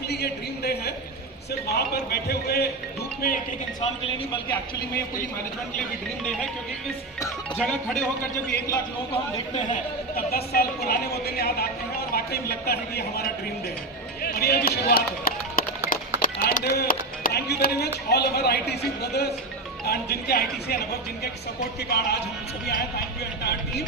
Actually ये dream day है सिर्फ वहाँ पर बैठे हुए धूप में एक एक इंसान के लिए नहीं, बल्कि एक्चुअली में ये पूरी मैनेजमेंट के लिए भी ड्रीम डे है, क्योंकि इस जगह खड़े होकर जब 1 लाख लोगों को हम देखते हैं तब 10 साल पुराने वो दिन याद आते हैं और वाकई में लगता है कि ये हमारा ड्रीम डे है और ये अभी शुरुआत है। And thank you very much all our ITC brothers and जिनके ITC एंड अबव जिनके सपोर्ट के कारण आज हम सभी आए। Thank you entire team.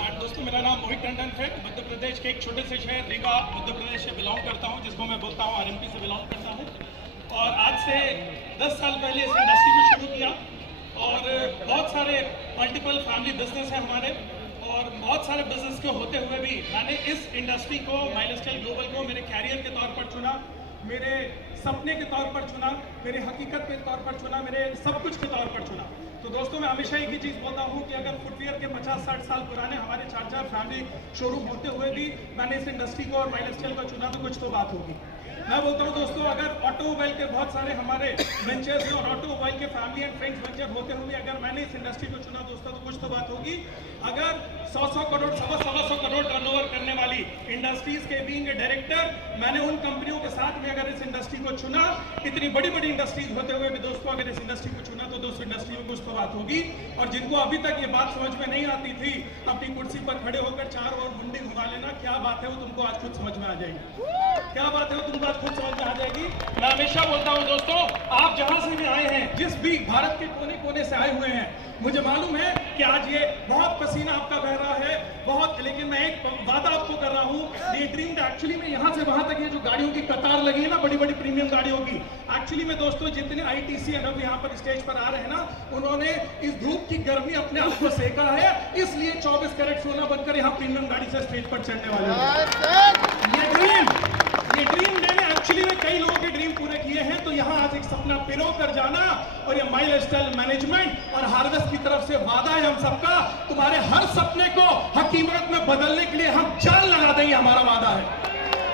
And दोस्तों, मेरा नाम मोहित टंडन है। मध्य प्रदेश के एक छोटे से शहर रीवा मध्य प्रदेश से बिलोंग करता हूँ, जिसको मैं बोलता हूँ RMP से बिलोंग करता हूँ। और आज से 10 साल पहले इस इंडस्ट्री को शुरू किया और बहुत सारे मल्टीपल फैमिली बिजनेस है हमारे, और बहुत सारे बिजनेस के होते हुए भी मैंने इस इंडस्ट्री को माइलस्टाइल ग्लोबल को मेरे कैरियर के तौर पर चुना, मेरे सपने के तौर पर चुना, मेरे हकीकत के तौर पर चुना, मेरे सब कुछ के तौर पर चुना। तो दोस्तों, मैं हमेशा एक ही चीज़ बोलता हूँ कि अगर फुटवियर के 50-60 साल पुराने हमारे 4 फैमिली शोरूम होते हुए भी मैंने इस इंडस्ट्री को और माइलस्टाइल को चुना, तो कुछ तो बात होगी। मैं बोलता हूँ दोस्तों, अगर ऑटोमोबाइल के बहुत सारे हमारे वेंचर्स हैं और ऑटोमोबाइल के फैमिली एंड फ्रेंड्स वेंचर होते हुए अगर मैंने इस इंडस्ट्री को चुना दोस्तों, तो कुछ तो बात होगी। अगर 100 करोड़, 100 करोड़ टर्नओवर करने वाली इंडस्ट्रीज के बीइंग ए डायरेक्टर मैंने उन कंपनियों के साथ में अगर इस इंडस्ट्री को चुना, इतनी बड़ी बड़ी इंडस्ट्रीज होते हुए भी दोस्तों अगर इस इंडस्ट्री को चुना, तो दोस्तों इंडस्ट्री में कुछ तो बात होगी। और जिनको अभी तक ये बात समझ में नहीं आती थी, अपनी कुर्सी पर खड़े होकर चारों ओर मुंडी घुमा लेना, क्या बात है वो तुमको आज खुद समझ में आ जाएगी। क्या बात है वो तुमको आज खुद समझ में आ जाएगी। मैं हमेशा बोलता हूँ दोस्तों, आप जहां से भी आए हैं, जिस भी भारत के कोने कोने से आए हुए हैं, मुझे मालूम है कि आज ये बहुत पसीना आपका बह रहा है बहुत, लेकिन मैं एक वादा आपको कर रहा हूँ, ये ड्रीम एक्चुअली में यहाँ से वहां तक ये जो गाड़ियों की कतार लगी है ना, बड़ी बड़ी प्रीमियम गाड़ियों की, एक्चुअली में दोस्तों जितने ITC है अब यहाँ पर स्टेज पर आ रहे हैं ना, उन्होंने इस धूप की गर्मी अपने आप को सेका है, इसलिए 24 कैरेट सोना बनकर यहाँ प्रीमियम गाड़ी से स्टेज पर चढ़ने वाले हैं। ये ड्रीम डे ने एक्चुअली में कई लोगों के ड्रीम पूरे किए हैं। तो यहाँ आज एक सपना पिरो कर जाना, और ये माइलस्टाइल मैनेजमेंट और हार्वेस्ट की तरफ से वादा है हम सबका, तुम्हारे हर सपने को हकीकत में बदलने के लिए हम जान लगा देंगे, हमारा वादा है।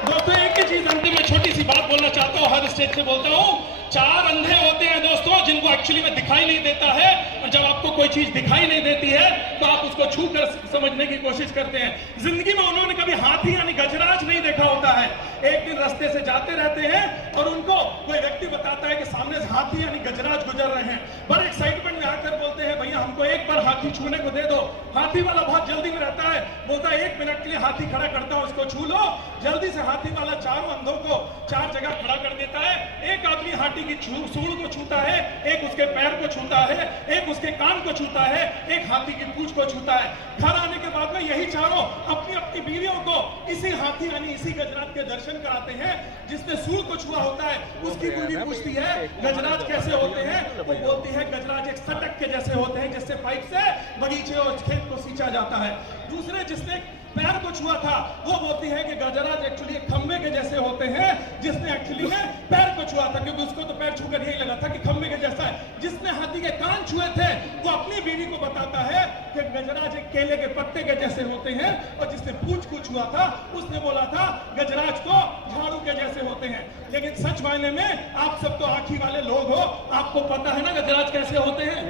दोस्तों, एक ही चीज अंतिम में छोटी सी बात बोलना चाहता हूँ, हर स्टेज से बोलता हूँ, 4 अंधे होते हैं दोस्तों जिनको एक्चुअली में दिखाई नहीं देता है, और जब आपको कोई चीज दिखाई नहीं देती है तो आप उसको छू कर समझने की कोशिश करते हैं। जिंदगी में उन्होंने कभी हाथी यानी गजराज नहीं देखा होता है। एक दिन रास्ते से जाते रहते हैं और उनको कोई व्यक्ति बताता है कि सामने से हाथी यानी गजराज गुजर रहे हैं। बड़े एक्साइटमेंट में आकर बोलते हैं, भैया हमको एक बार हाथी छूने को दे दो। हाथी वाला बहुत जल्दी में रहता है, बोलता है 1 मिनट के लिए हाथी खड़ा करता हूं, उसको छू लो। जल्दी से हाथी वाला चारों अंधों को 4 जगह खड़ा कर देता है। एक आदमी हाथी की सूंड को छूता है, एक उसके पैर को छूता है, एक उसके कान को छूता है, एक हाथी की पूंछ को छूता है। घर आने के बाद में यही चारों अपनी अपनी बीवियों को इसी हाथी यानी इसी गजराज के दर्शन कराते हैं। जिसने सूंड को छुआ होता है उसकी बीवी पूछती है गजराज कैसे होते हैं, वो बोलती है गजराज एक सटक के जैसे होते हैं, जिससे पाइप से बगीचे और खेत को सींचा जाता है। दूसरे जिसने पैर को छुआ था वो बोलती है कि गजराज एक्चुअली खंबे के जैसे होते हैं, जिसने एक्चुअली में पैर को छुआ था, क्योंकि उसको तो पैर छूकर यही लगा था कि खंबे के जैसा है। जिसने हाथी के कान छुए थे वो अपनी बीवी को बताता है कि गजराज एक केले के पत्ते के जैसे होते हैं, और जिसने पूंछ को छुआ था उसने बोला था गजराज को झाड़ू के जैसे होते हैं। लेकिन सच मायने में आप सब तो आंखी वाले लोग हो, आपको पता है ना गजराज कैसे होते हैं।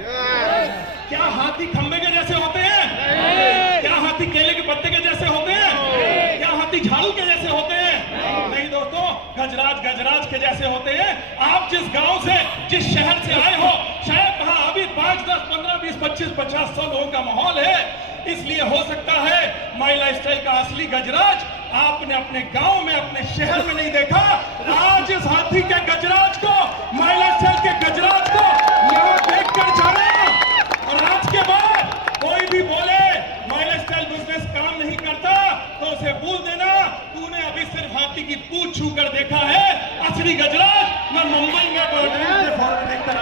क्या हाथी खंबे के जैसे होते हैं? क्या हाथी केले के पत्ते के जैसे होते हैं? क्या हाथी झाड़ू के जैसे होते हैं? नहीं दोस्तों, गजराज के जैसे होते हैं। आप जिस गांव से, जिस शहर से आए हो, शायद वहां अभी 5, 10, 15, 20, 25, 50, 100 लोगों का माहौल है, इसलिए हो सकता है माई लाइफस्टाइल का असली गजराज आपने अपने गांव में, अपने शहर में नहीं देखा। आज इस हाथी के गजराज को, माई लाइफस्टाइल के गजराज को यहां देखकर जाना, और आज के बाद कोई भी बोले माई लाइफस्टाइल बिजनेस काम नहीं करता तो उसे भूल देना, तूने अभी सिर्फ हाथी की पूंछ छू कर देखा है। असली गजराज मैं मुंबई में देखकर